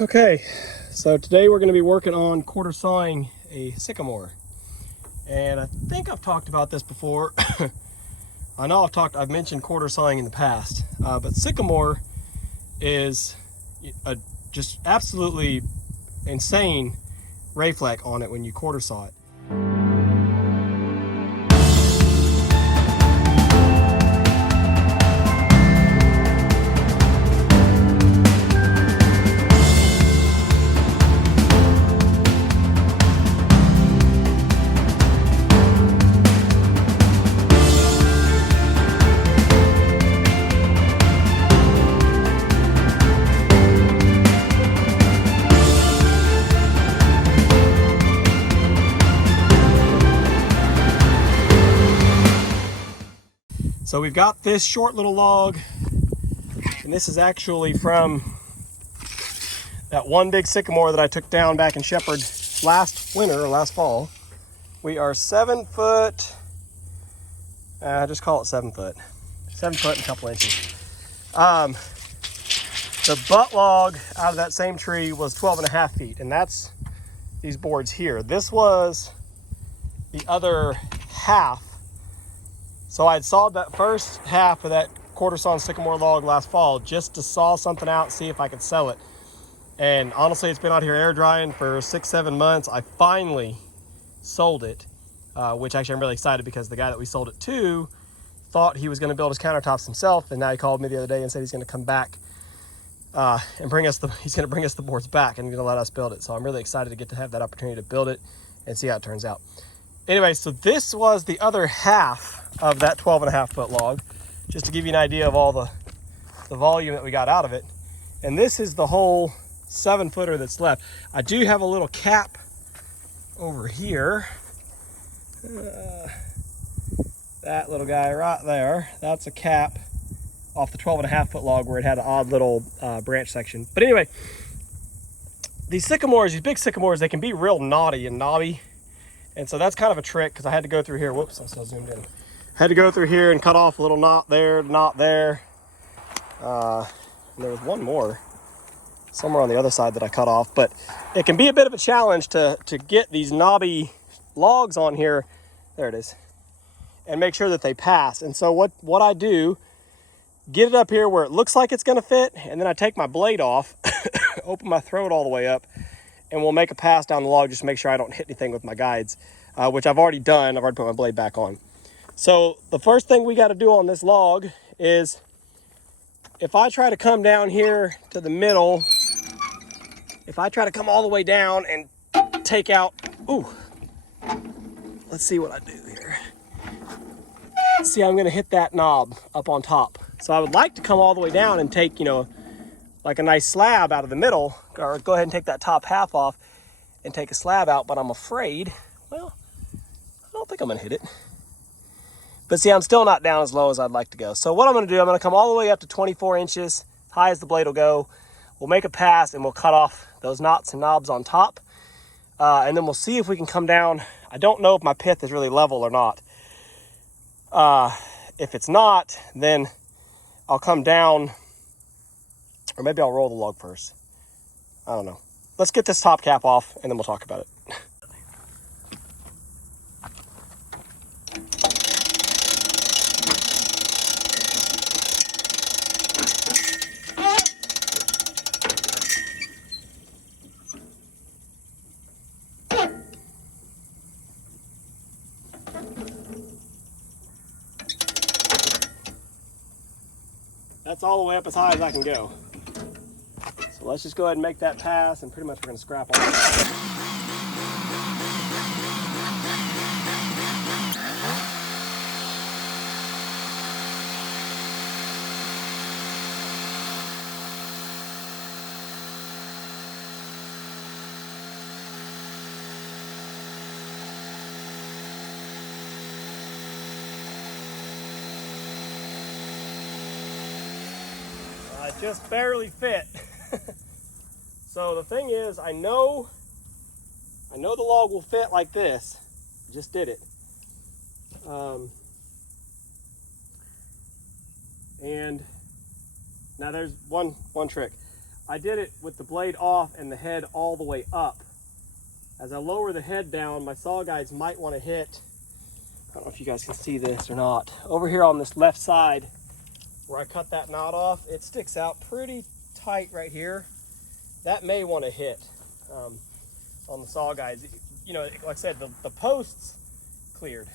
Okay, so today we're going to be working on quarter sawing a sycamore, and I think I've talked about this before. I know I've mentioned quarter sawing in the past, but sycamore is a just absolutely insane Rayfleck on it when you quarter saw it. So we've got this short little log, and this is actually from that one big sycamore that I took down back in Shepherd last winter or last fall. We are 7 foot, just call it 7 foot. 7 foot and a couple inches. The butt log out of that same tree was 12.5 feet, and that's these boards here. This was the other half. So I had sawed that first half of that quarter sawn sycamore log last fall just to saw something out, see if I could sell it. And honestly, it's been out here air drying for 6-7 months. I finally sold it, which actually I'm really excited because the guy that we sold it to thought he was going to build his countertops himself, and now he called me the other day and said he's going to come back and he's going to bring us the boards back and he's going to let us build it. So I'm really excited to get to have that opportunity to build it and see how it turns out. Anyway, so this was the other half of that 12.5 foot log, just to give you an idea of all the volume that we got out of it. And this is the whole 7 footer that's left. I do have a little cap over here. That little guy right there, that's a cap off the 12.5 foot log where it had an odd little branch section. But anyway, these sycamores, these big sycamores, they can be real knotty and knobby. And so that's kind of a trick, because I had to go through here. Whoops, I still zoomed in. Had to go through here and cut off a little knot there, knot there. And there was one more somewhere on the other side that I cut off. But it can be a bit of a challenge to get these knobby logs on here. There it is. And make sure that they pass. And so what I do, get it up here where it looks like it's going to fit, and then I take my blade off, open my throat all the way up, and we'll make a pass down the log just to make sure I don't hit anything with my guides, which I've already done. I've already put my blade back on. So the first thing we got to do on this log is, if I try to come down here to the middle, if I try to come all the way down and take out, let's see what I do here. See, I'm going to hit that knob up on top. So I would like to come all the way down and take, like a nice slab out of the middle, or go ahead and take that top half off and take a slab out, but I'm afraid, well, I don't think I'm going to hit it. But see, I'm still not down as low as I'd like to go. So what I'm going to do, I'm going to come all the way up to 24 inches, as high as the blade will go. We'll make a pass and we'll cut off those knots and knobs on top. And then we'll see if we can come down. I don't know if my pith is really level or not. If it's not, then I'll come down, or maybe I'll roll the log first. I don't know. Let's get this top cap off and then we'll talk about it. That's all the way up as high as I can go. So let's just go ahead and make that pass, and pretty much we're going to scrap all that. I just barely fit. So the thing is, I know the log will fit like this. Just did it. And now there's one trick. I did it with the blade off and the head all the way up. As I lower the head down, my saw guides might want to hit, I don't know if you guys can see this or not, over here on this left side where I cut that knot off, it sticks out pretty tight right here. That may want to hit on the saw guides. You know, like I said, the posts cleared.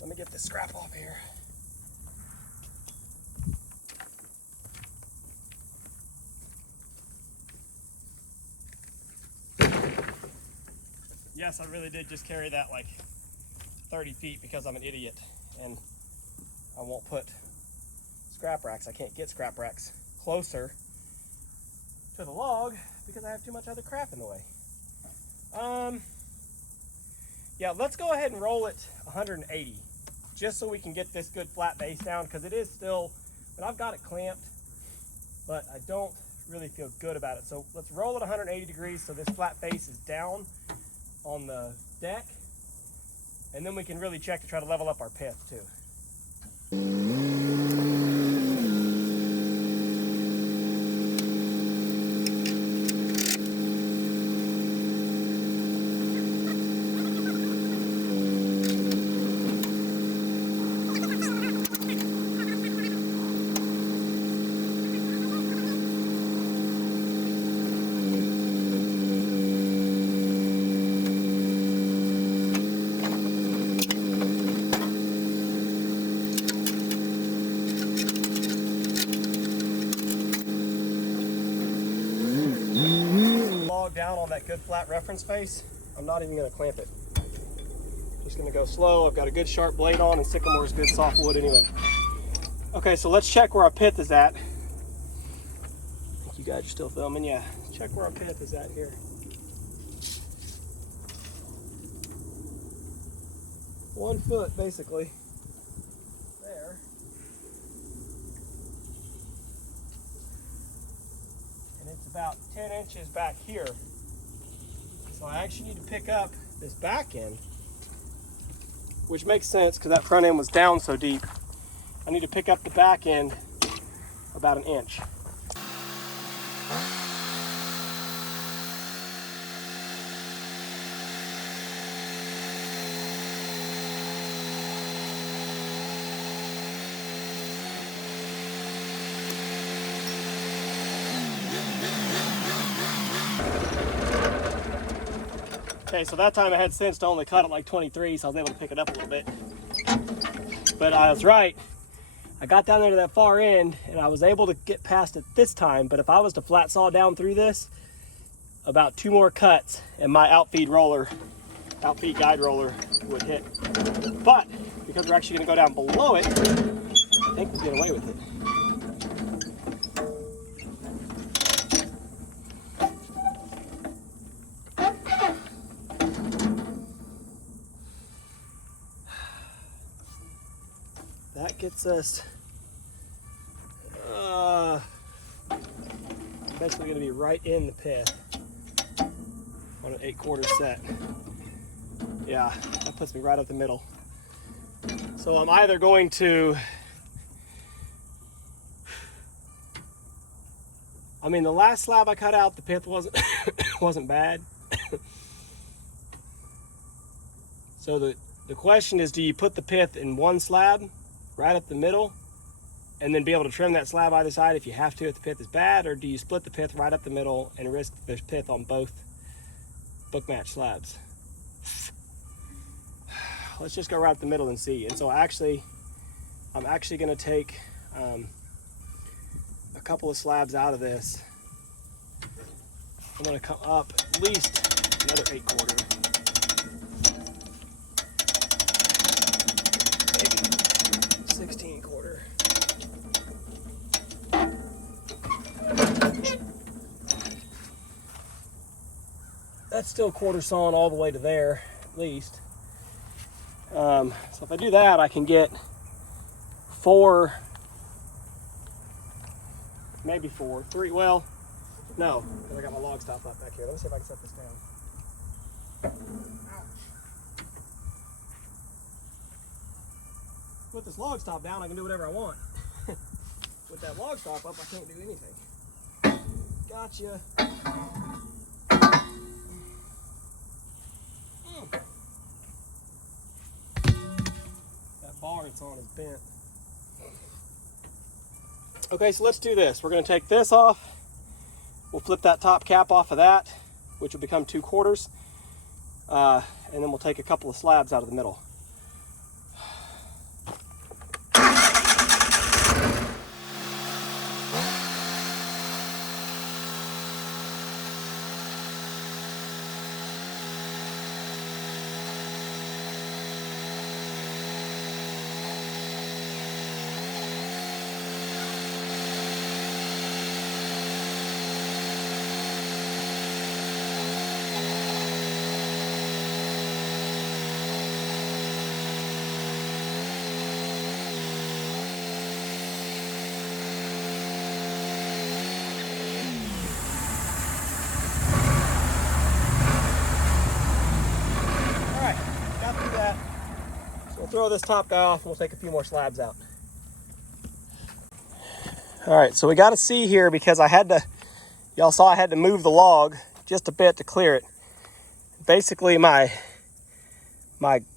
Let me get this scrap off here. Yes, I really did just carry that like 30 feet because I'm an idiot and I won't put scrap racks. I can't get scrap racks closer to the log because I have too much other crap in the way. Yeah, let's go ahead and roll it 180 just so we can get this good flat base down, because it is still, but I've got it clamped, but I don't really feel good about it. So let's roll it 180 degrees so this flat face is down on the deck, and then we can really check to try to level up our pith too. Down on that good flat reference face, I'm not even going to clamp it. Just going to go slow. I've got a good sharp blade on, and Sycamore is good soft wood anyway. Okay, so let's check where our pith is at. I think you guys are still filming. Yeah, check where our pith is at here. 1 foot basically there. And it's about 10 inches back here. So I actually need to pick up this back end, which makes sense because that front end was down so deep. I need to pick up the back end about 1 inch. Okay, so that time I had sense to only cut it like 23, so I was able to pick it up a little bit. But I was right. I got down there to that far end, and I was able to get past it this time, but if I was to flat saw down through this, about 2 more cuts, and my outfeed guide roller would hit. But, because we're actually gonna go down below it, I think we'll get away with it. That gets us basically going to be right in the pith on an 8/4 set. Yeah, that puts me right up the middle. So I'm either going to, I mean, the last slab I cut out, the pith wasn't bad. So the question is, do you put the pith in one slab right up the middle and then be able to trim that slab either side if you have to, if the pith is bad, or do you split the pith right up the middle and risk there's pith on both book match slabs? Let's just go right up the middle and see. And so I'm actually going to take a couple of slabs out of this. I'm going to come up at least another 8/4. Maybe 16/4. That's still quarter sawn all the way to there, at least. So if I do that, I can get 4, maybe 4, 3, well, no, because I got my log stop up back here. Let me see if I can set this down. Ouch. With this log stop down, I can do whatever I want. With that log stop up, I can't do anything. Gotcha. That bar it's on is bent. Okay, so let's do this. We're going to take this off. We'll flip that top cap off of that, which will become 2 quarters. And then we'll take a couple of slabs out of the middle. Throw this top guy off and we'll take a few more slabs out. All right, so we got to see here because y'all saw I had to move the log just a bit to clear it. Basically that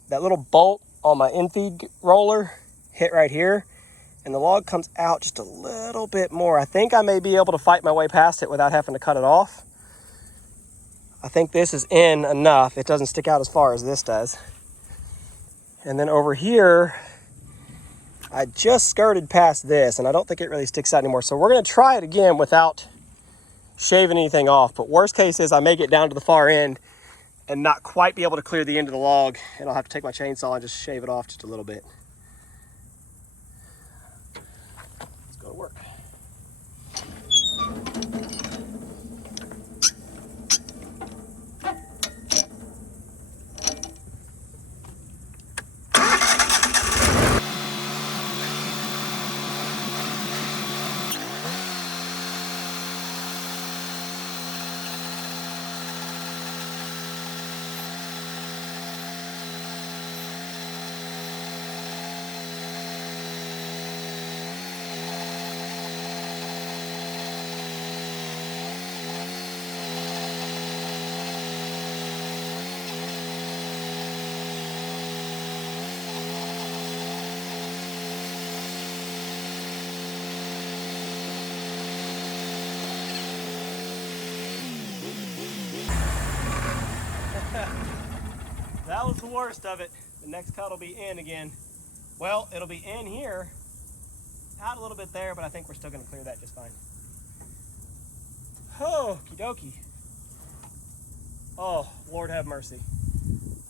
little bolt on my infeed roller hit right here and the log comes out just a little bit more. I think I may be able to fight my way past it without having to cut it off. I think this is in enough. It doesn't stick out as far as this does. And then over here, I just skirted past this and I don't think it really sticks out anymore. So we're gonna try it again without shaving anything off. But worst case is I may get down to the far end and not quite be able to clear the end of the log. And I'll have to take my chainsaw and just shave it off just a little bit. Let's go to work. That was the worst of it. The next cut will be in again. Well, it'll be in here, out a little bit there, but I think we're still gonna clear that just fine. Okie dokie. Oh, Lord have mercy.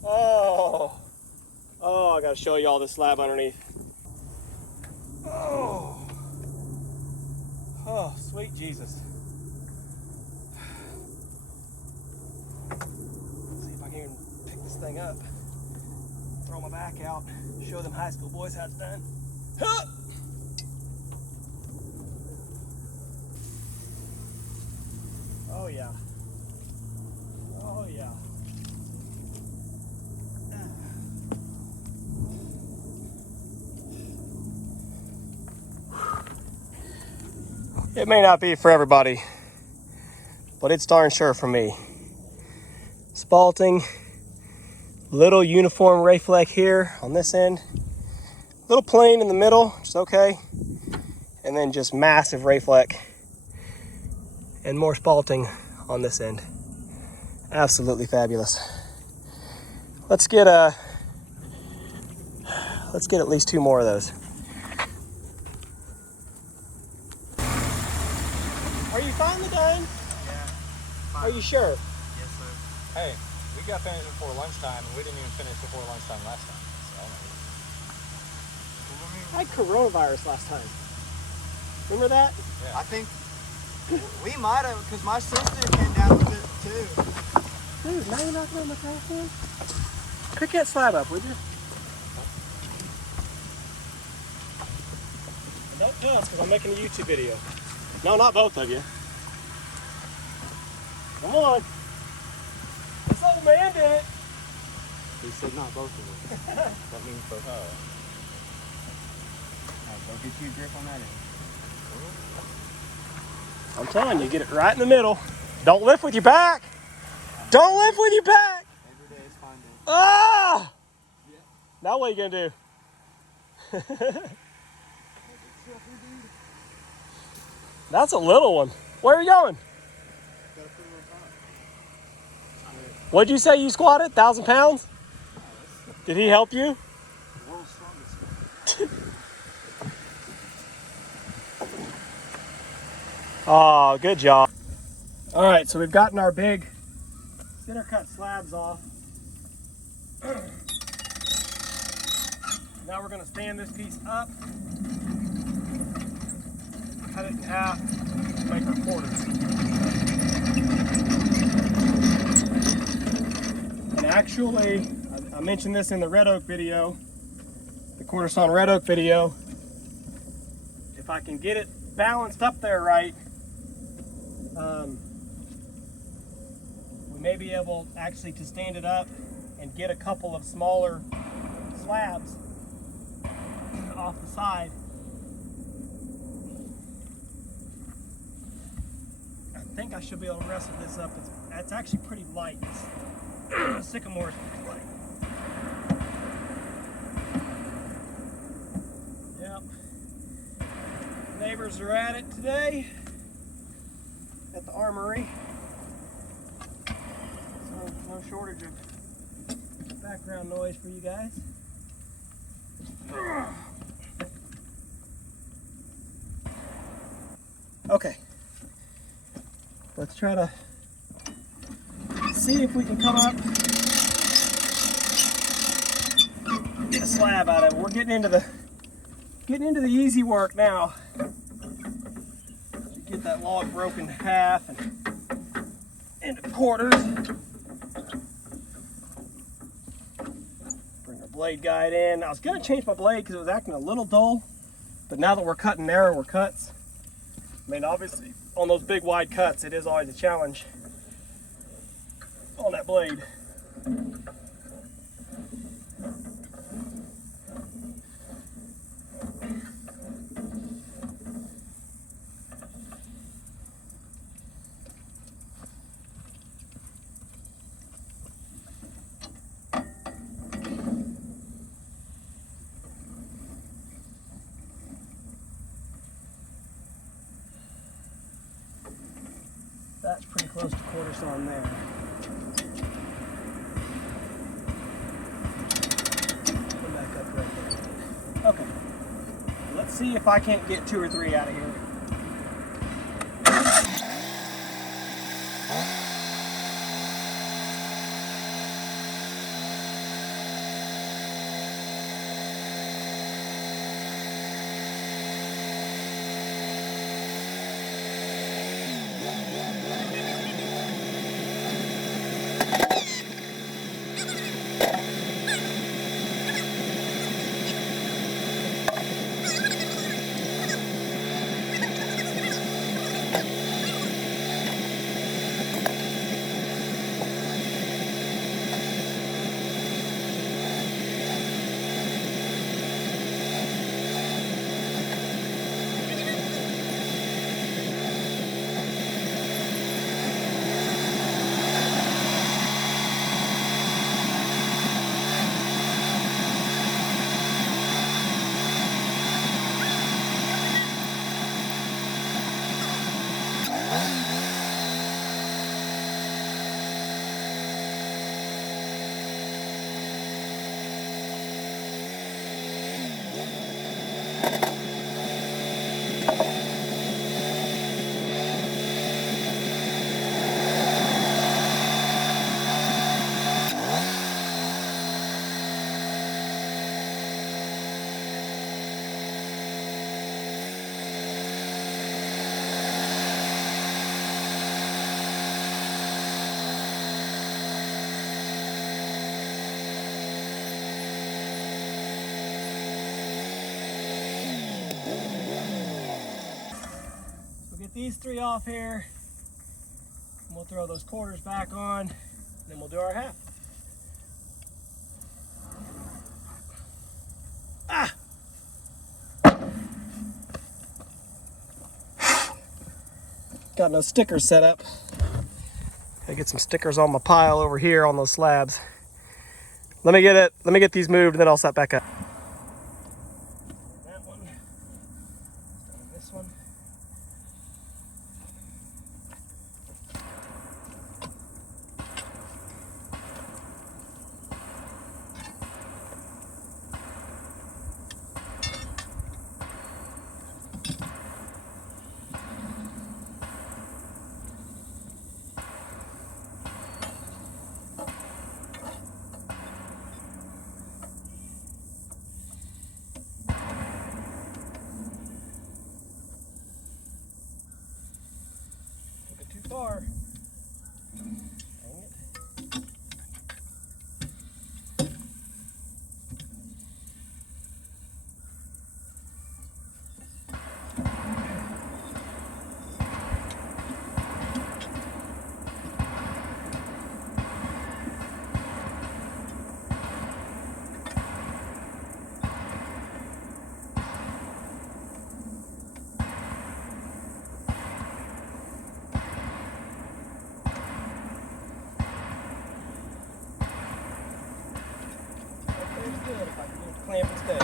Oh, I gotta show you all this slab underneath. Oh, sweet Jesus. Let's see if I can even pick this thing up. Throw my back out, show them high school boys how it's done. Huh! Oh yeah. Oh yeah. It may not be for everybody, but it's darn sure for me. Spalting, little uniform ray fleck here on this end, little plain in the middle, which is okay, and then just massive ray fleck and more spalting on this end. Absolutely fabulous. Let's get at least 2 more of those. Are you finally done? Yeah. Are you sure? Yes, sir. Hey, we got finished before lunchtime, and we didn't even finish before lunchtime last time. So I had coronavirus last time. Remember that? yeah. I think we might have, because my sister came down with it too. Dude, now you're knocking on the microphone? Pick that slab up, would you? Don't cuss, because I'm making a YouTube video. No, not both of you. Come on. This old man did it. He said not both of us. That means both. Oh. Alright, don't get too grip on that end. I'm telling you, get it right in the middle. Don't lift with your back. Don't lift with your back. Every day is fine day. Ah! Yeah. Now what are you gonna do? That's a little one. Where are you going? Gotta put it on top. What'd you say you squatted? 1,000 pounds? Did he help you? The world's strongest. Oh, good job. All right, so we've gotten our big center cut slabs off. Now we're gonna stand this piece up, cut it in half, make our quarters. And actually, I mentioned this in the red oak video, the quarter-sawn red oak video. If I can get it balanced up there right, we may be able actually to stand it up and get a couple of smaller slabs off the side. I think I should be able to wrestle this up. It's actually pretty light. Sycamore is pretty light. Yep. Neighbors are at it today at the armory. So no shortage of background noise for you guys. Okay, let's try to see if we can come up and get a slab out of it. We're getting into the easy work now. Get that log broken in half and into quarters. Bring our blade guide in. I was going to change my blade because it was acting a little dull, but now that we're cutting narrower cuts, I mean, obviously, on those big wide cuts, it is always a challenge on that blade. That's pretty close to quarter-sawn there. Come back up right there. Okay. Let's see if I can't get 2 or 3 out of here. These 3 off here, and we'll throw those quarters back on, then we'll do our half. Ah! got no stickers set up. Gotta get some stickers on my pile over here on those slabs. Let me get these moved and then I'll set back up. That one. This one. Too far. Dang it. Good if I can get the clamp and stay.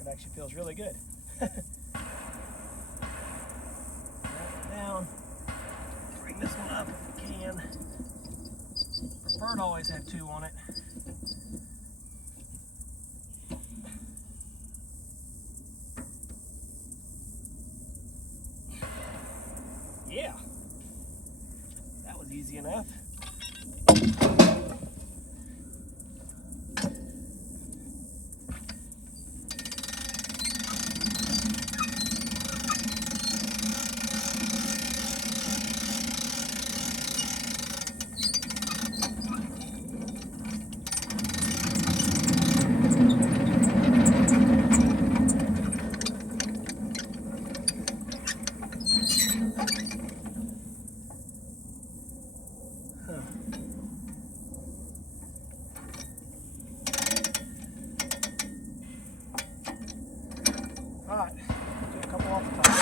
It actually feels really good. Wrap it down. Bring this one up if we can. Prefer to always have two on it. Yeah, that was easy enough. All right, do a couple off the top.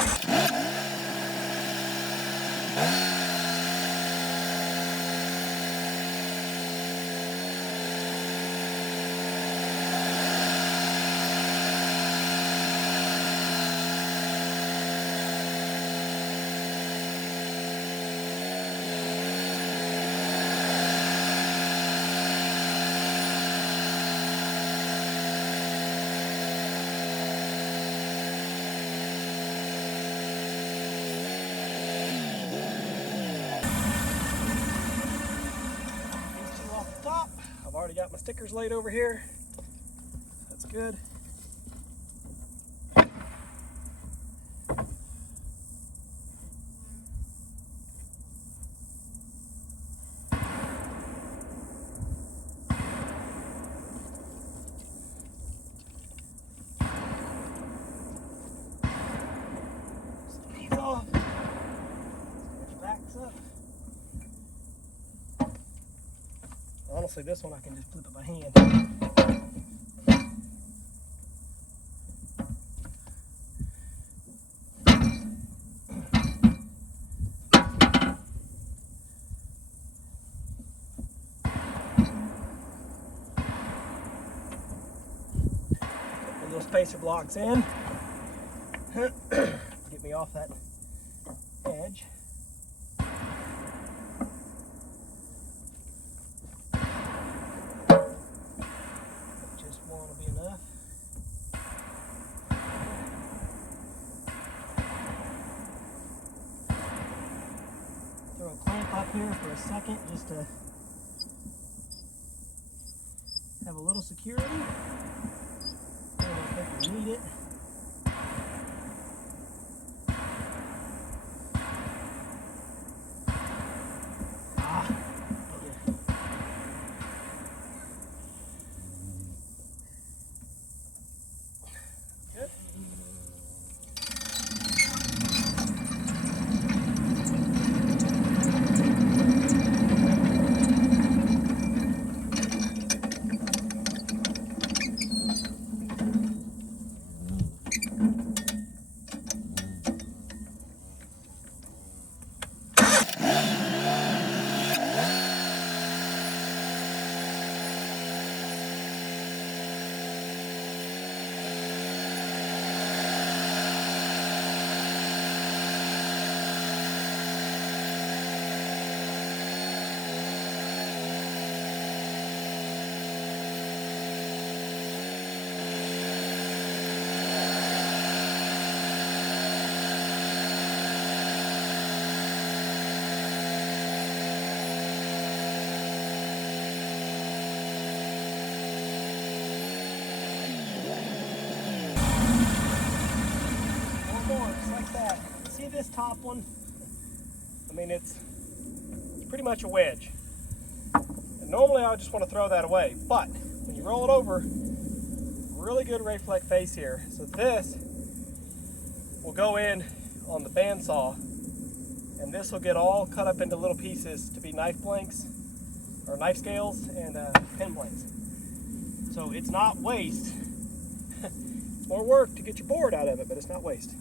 Top. I've already got my stickers laid over here. That's good. Set these off. Backs up. Honestly, this one I can just flip it by hand. Put those spacer blocks in. Get me off that edge. Will be enough. Throw a clamp up here for a second just to have a little security. I don't think we need it. just like that. See this top one? I mean, it's pretty much a wedge. And normally I would just want to throw that away, but when you roll it over, really good Rayflex face here. So this will go in on the bandsaw, and this will get all cut up into little pieces to be knife blanks, or knife scales, and pen blanks. So it's not waste. It's more work to get your board out of it, but it's not waste.